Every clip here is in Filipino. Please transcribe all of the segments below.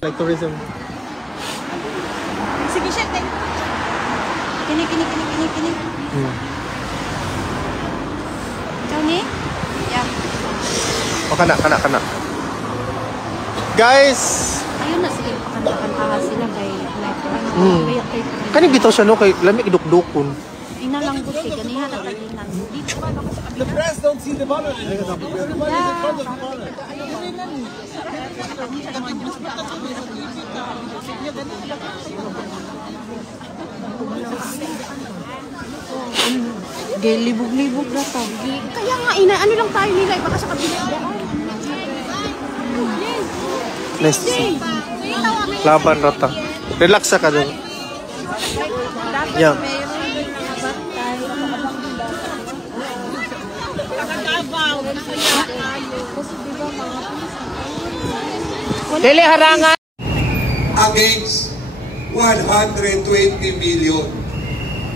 Like tourism. Sige siya, kini. Ikaw ni? Yeah. O, kana. Guys! Ayun na, sige, pakantahan sila kay Kani bitaw siya no, kay lamig idukdukon. Inalang ko siya, ganihan na taginan. The press don't see the bonnet. Everybody is in front of the bonnet. Gay libog-libog na to. Kaya nga, ano lang tayo nila, baka sa kabila. Nice. Laban rata. Relax ka doon. Yeah. Dili harangan against 120 million.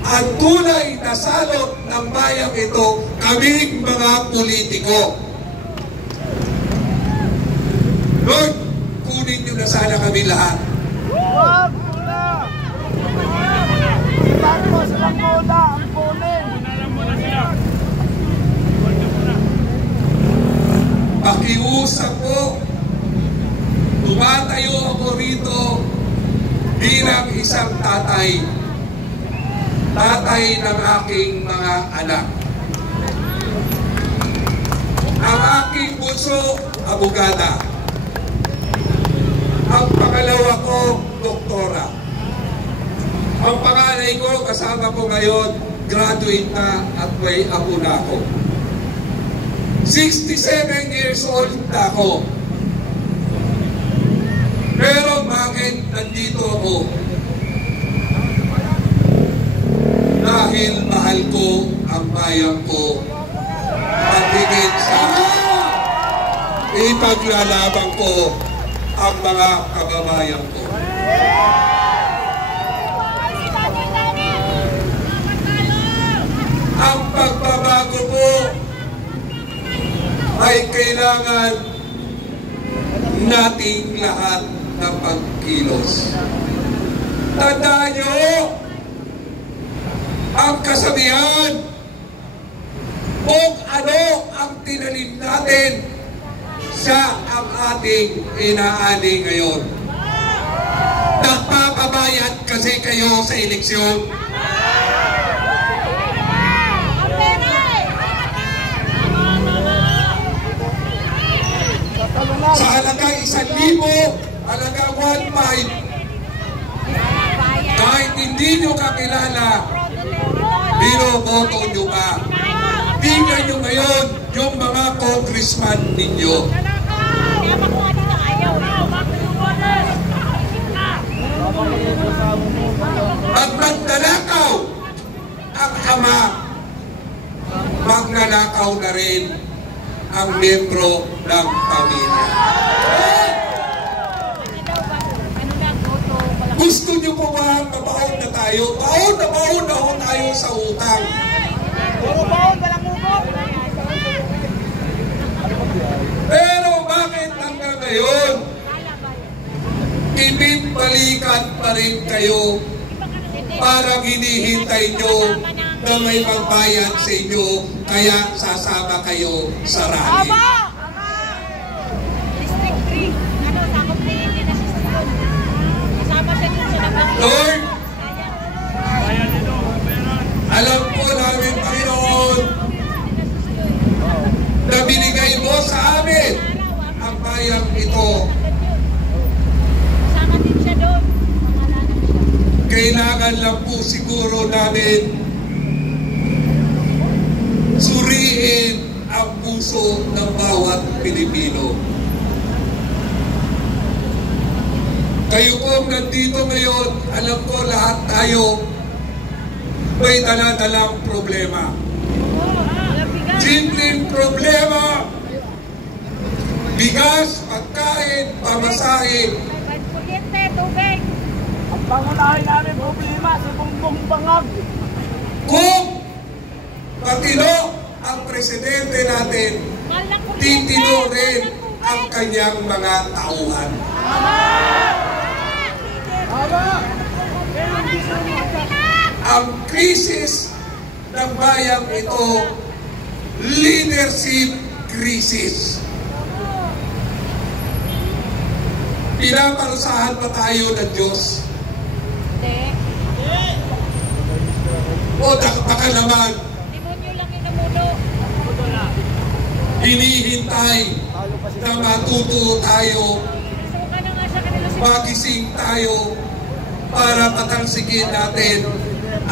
Ang tunay na salot ng bayang ito, kaming mga politiko. Lord, kunin nyo na sana kami lahat. Wag muna! Tapos lang muna ang kunin. Pakiusap po, tumatayo ako rito bilang isang tatay. Tatay ng aking mga anak. Ang aking bunso, abogada. Ang pangalawa ko, doktora. Ang panganay ko, kasama ko ngayon, graduate na at may apo na ako. 67 years old na ako. Pero bakit nandito ako? Dahil mahal ko ang bayan ko at higit sa ipaglalaban ko ang mga kababayan ko. Ang pagbabago ko ay kailangan nating lahat ng pagkilos. Tandaan nyo ang kasabihan, kung ano ang tinanim natin, siya ang ating inaani ngayon. Nagpapabayad kasi kayo sa eleksyon. Sa halagang 1,000, halagang 1,500, kahit hindi nyo kakilala, binoboto nyo pa. Tingnan nyo ngayon yung mga congressman ninyo. At magnanakaw ang ama, magnanakaw na rin ang membro ng pamilya. Gusto nyo po ba mabaon na tayo? Baon na ho tayo sa utang. Pero bakit hanggang ngayon, ibibalikan pa rin kayo para hinihintay nyo na may magbayad sa inyo, kaya sasama kayo sa rally. Lord, alam po namin, Panginoon, na binigay mo sa amin ang bayang ito. Kailangan lang po siguro namin suriin ang puso ng bawat Pilipino. Kayo po nandito ngayon, alam ko lahat tayo may dala-dalang problema. Simpleng problema, bigas, pagkain, pamasahe. Ang pangunahin namin problema sa Bongbong Bangag. Kung patino ang presidente natin, titino rin ang kanyang mga tauhan. Ang krisis ng bayang ito, leadership crisis. Pinaparusahan pa tayo ng Diyos. O baka naman, hinihintay na matuto tayo, magising tayo para patalsikin natin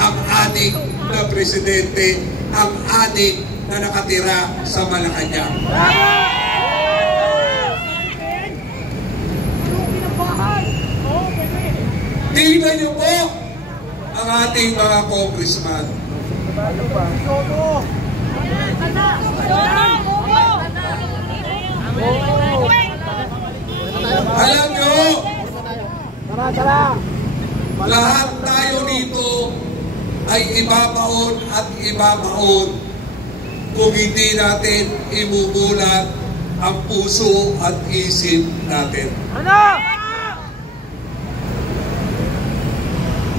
ang adik na presidente, ang adik na nakatira sa Malacanang. Tingnan niyo po ang ating mga congressman. Alam nyo, lahat tayo dito ay ibabaon at ibabaon kung hindi natin imubulat ang puso at isip natin.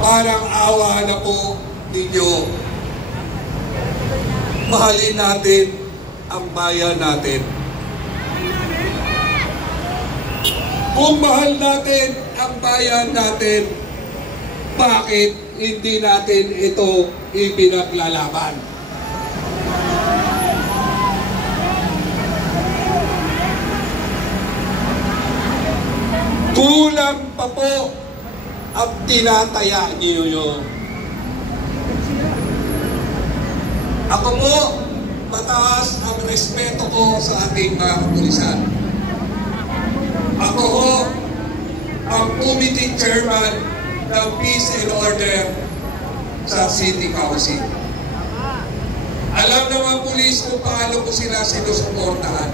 Parang awa na po ninyo. Mahalin natin ang bayan natin. Kung mahal natin ang bayan natin, bakit hindi natin ito ipinaglalaban? Kulang pa po ang tinataya niyo yun. Ako po, mataas ang respeto ko sa ating mga kapulisan. Ako ho, ang committee chairman ng Peace and Order sa City Council. Alam ng mga pulis kung paano ko sila sinusuportahan.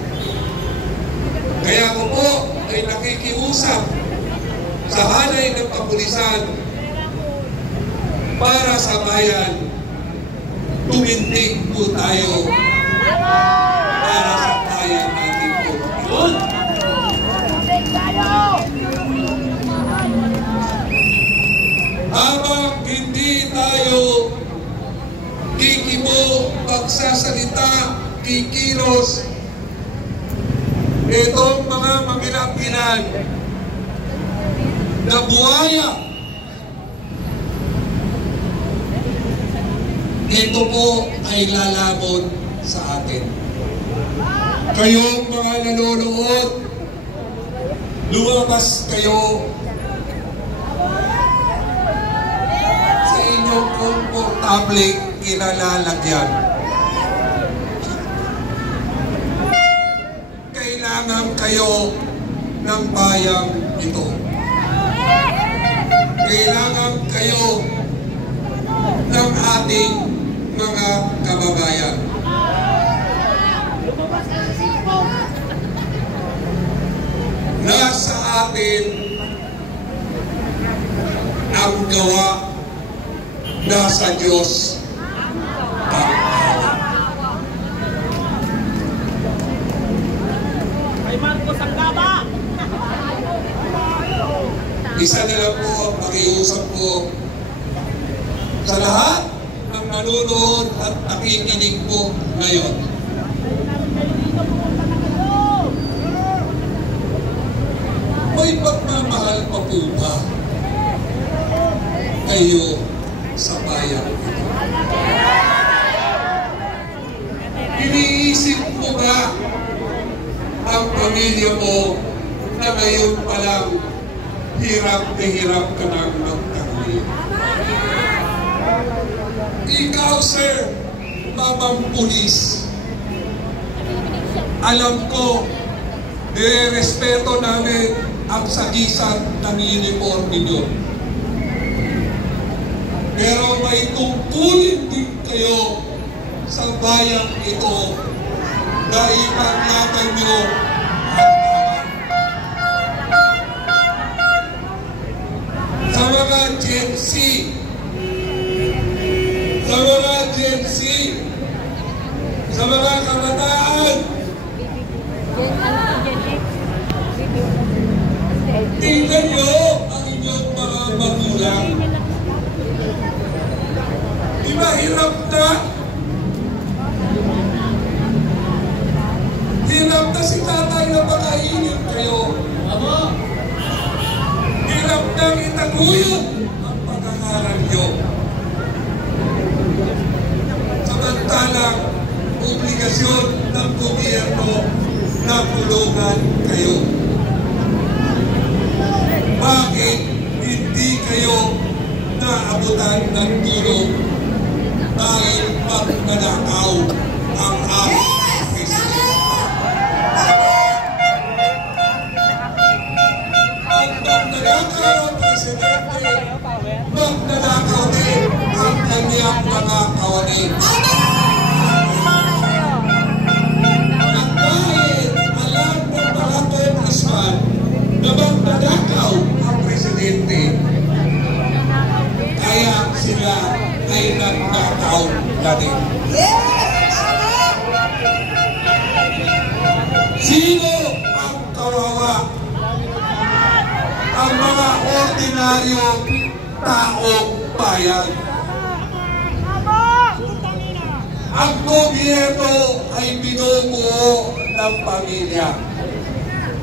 Kaya ako po ay nakikiusap sa hanay ng kapulisan para sa bayan. Tumindig po tayo para sa bayan natin po. Yun! Habang hindi tayo kikibo, pagsasalita, kikilos, itong mga maginang-ginan na buhaya, ito po ay lalabon sa atin. Kayong mga nanonood, lumabas kayo sa inyong komportableng kinalalagyan. Kailangan kayo ng bayang ito. Kailangan kayo ng ating mga kababayan. Nasa atin ang gawa, nasa Diyos ang awa. Isa na lang po ang pakiusap ko sa lahat ng nanonood at nakikinig po ngayon. May pagmamahal pa po ba kayo sa bayan ito? Iniisip mo ba ang pamilya mo na ngayon pa lang hirap na hirap ka nang magtanggol? Ikaw, sir, mamang pulis, alam ko, nire-respeto namin ang sagisan ng uniform ninyo. Pero may tungkulin din kayo sa bayang ito na ipaglaban nyo ang tama. Sa mga Gen Z, sa mga Gen Z, sa mga kabataan, tingnan nyo ang inyong mga ba hirap na? Hirap na si tatay na pakainin kayo. Hirap na itaguyod ang pag-aaral nyo. Samantalang obligasyon ng gobyerno na tulungan kayo. Bakit hindi kayo naabutan ng tulong dahil magnanakaw ang aming presidente? Ang magnanakaw ang presidente, magnanakaw din ang kanyang mga kawanin. At dahil alam ng mga congressman na magnanakaw ang presidente, kaya sila ay nagkakaw na din. Sino ang kawawa? Ang mga ordinaryong taong bayan. Ang gobyerno ay binubuo ng pamilya.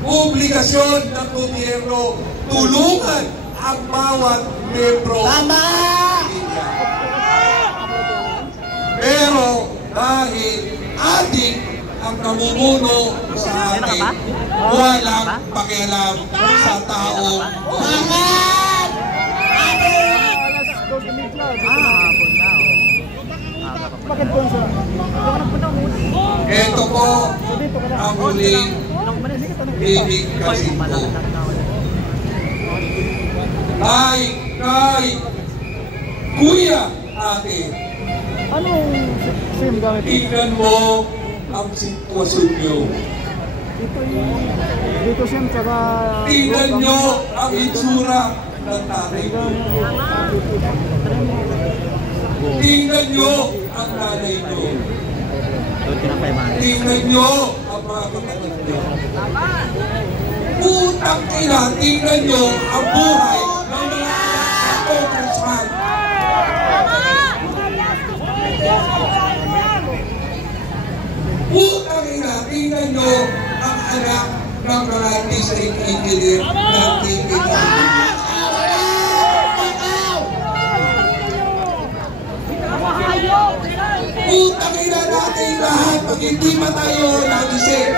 Obligasyon ng gobyerno tulungan ang bawat membro ng pamilya. Pero dahil ating ang namumuno sa atin, walang pakialam sa taong ito po ang huling ibig kasi po. Kay Kuya Ate, tingnan mo ang sitwasyon nyo. Tingnan nyo ang itsura ng tatay ko. Tingnan nyo ang nanay nyo. Tingnan nyo ang mga kapatid nyo. Putang ina, tingnan nyo ang buhay ng mga congressman. Putang ina, tingnan nyo ang anak ng mga district engineer ng TPWD. Putang ina natin lahat pag hindi pa tayo nagising.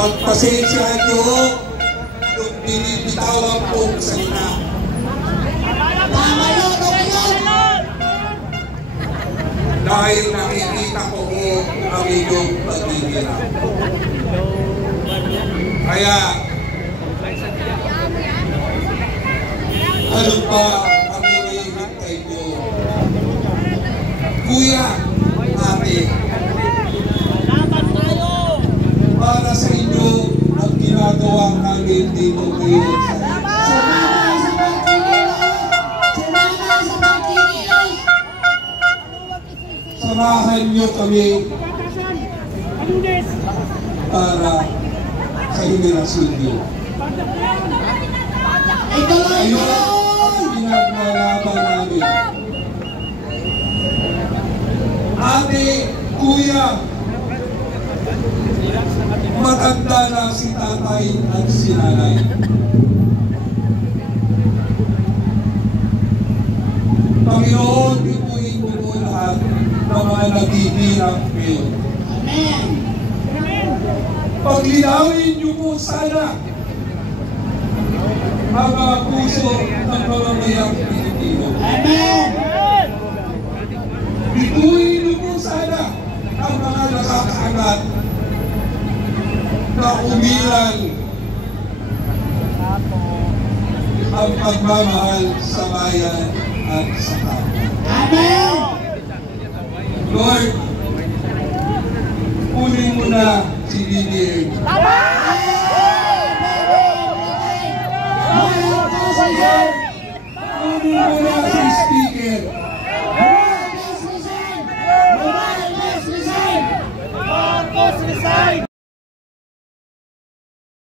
Pagpasensyahan nyo yung binibitawang pong salita. Dahil nakikita ko ang inyong pagbibirang. Kaya, ano pa ang hinihintay nyo? Kuya, Ate, para sa inyo ang ginagawa namin dito ngayon. Samahan nyo kami para sa henerasyon nyo. Ayun ang pinaglalaban namin. Ate, Kuya, matanda na si tatay at si nanay. Panginoon, ipuin mo po lahat ng mga naghihirap ngayon. Amen. Paglinawin niyo po sana ang mga puso ng mamamayang Pilipino. Amen. Bituin niyo po sana ang mga nakakaangat na umiral ang pagmamahal sa bayan at sa kapwa. Amen! Lord, kunin mo na si BBM. Kunin mo na si Speaker. Marcos resign!